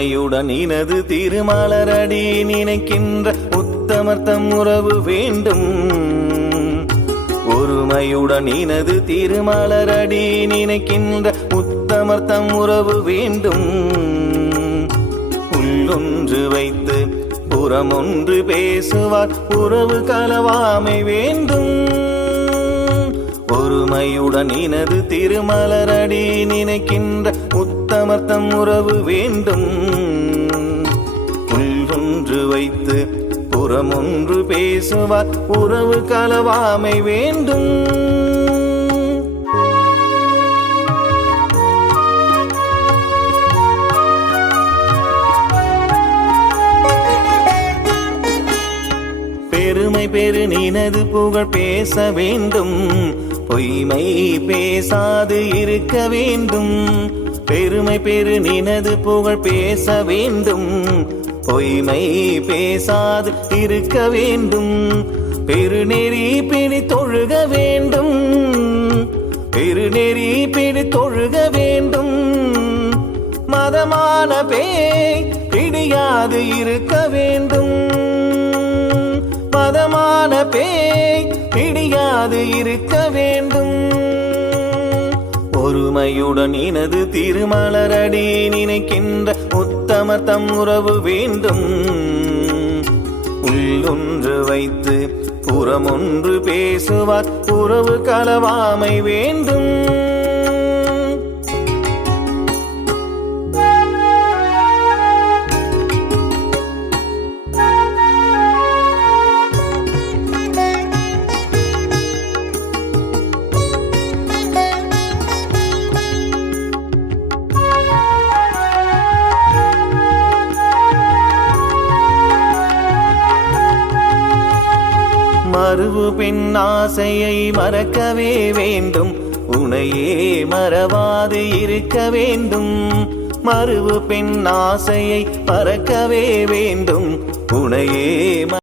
ஒருமையுடன் இனது திருமலரடி நினைக்கின்ற உத்தமர்த்தம் உறவு வேண்டும். ஒருமையுடன் இனது திருமலரடி நினைக்கின்ற உத்தமர்த்தம் உறவு வேண்டும். உள்ளொன்று வைத்து புறமொன்று பேசுவார் உறவு கலவாமை வேண்டும். ஒருமையுடன் இனது திருமலரடி நினைக்கின்ற உத்தமர்த்தம் உறவு வேண்டும். உள்ளொன்று வைத்து புறமொன்று பேசுவார் உறவு கலவாமை வேண்டும். பெருமை பெரு நினது புகழ் பேச வேண்டும். பொய்மை பேசாது இருக்க வேண்டும். பெருமை பெரு நினது புகழ் பேச வேண்டும். பொய்மை பேசாது இருக்க வேண்டும். பெருநெறி பிடி தொழுக வேண்டும். பெருநெறி பிடி தொழுக வேண்டும். மதமான பேய் பிடியாது இருக்க வேண்டும். மதமான பேய் பிடியாது இருக்க வேண்டும். ஒருமையுடன் இனது திருமலரடி நினைக்கின்ற உத்தமர்த்தம் உறவு வேண்டும். உள்ளொன்று வைத்து புறமொன்று பேசுவார் உறவு கலவாமை வேண்டும். மறுவு பெண் ஆசையை மறக்கவே வேண்டும். உனையே மறவாது இருக்க வேண்டும். மறுவு பெண் ஆசையை மறக்கவே வேண்டும். உனையே